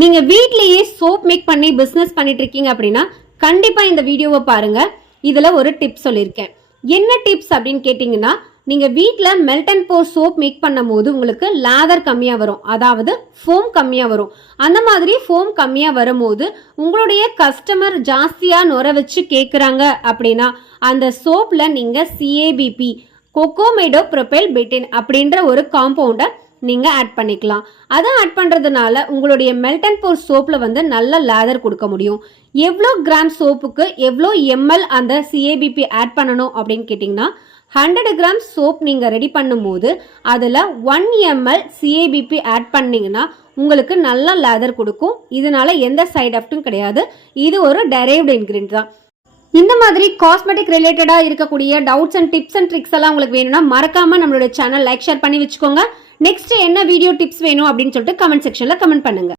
நீங்க வீட்லயே soap make பண்ணி பிசினஸ் பண்ணிட்டு இருக்கீங்க அப்படின்னா கண்டிப்பா இந்த வீடியோவை பாருங்க. இதுல ஒரு டிப்ஸ் சொல்லியிருக்கேன். என்ன டிப்ஸ் அப்படின்னு கேட்டீங்கன்னா, நீங்க வீட்ல melt and pour soap make பண்ணும் போது உங்களுக்கு லேதர் கம்மியா வரும், அதாவது ஃபோம் கம்மியா வரும். அந்த மாதிரி ஃபோம் கம்மியா வரும்போது உங்களுடைய கஸ்டமர் ஜாஸ்தியா நுர வச்சு கேட்குறாங்க அப்படின்னா அந்த சோப்ல நீங்க CABP கோகோமேடோ ப்ரொபைல் பெட்டின் அப்படின்ற ஒரு காம்பவுண்டை நீங்க ஆட் பண்ணிக்கலாம். அதை ஆட் பண்றதுனால உங்களுடைய மெல்ட் அண்ட் போர் சோப்ல வந்து நல்ல லேதர் கொடுக்க முடியும். எவ்வளோ கிராம் சோப்புக்கு எவ்வளோ ml அந்த CABP ஆட் பண்ணணும் அப்படின்னு கேட்டிங்கன்னா 100 கிராம் சோப் நீங்கள் ரெடி பண்ணும்போது அதில் 1 ml CABP ஆட் பண்ணிங்கன்னா உங்களுக்கு நல்ல லேதர் கொடுக்கும். இதனால எந்த சைட் எஃபெக்டும் கிடையாது. இது ஒரு டெரைவ்டு இன்கிரீடியன்ட் தான். இந்த மாதிரி காஸ்மெட்டிக் ரிலேட்டடா இருக்கக்கூடிய doubts and tips and tricks எல்லாம் உங்களுக்கு வேணும்னா மறக்காம நம்மளோட சேனல் லைக் ஷேர் பண்ணி வச்சுக்கோங்க. நெக்ஸ்ட் என்ன வீடியோ டிப்ஸ் வேணும் அப்படின்னு சொல்லிட்டு கமெண்ட் செக்ஷன்ல கமெண்ட் பண்ணுங்க.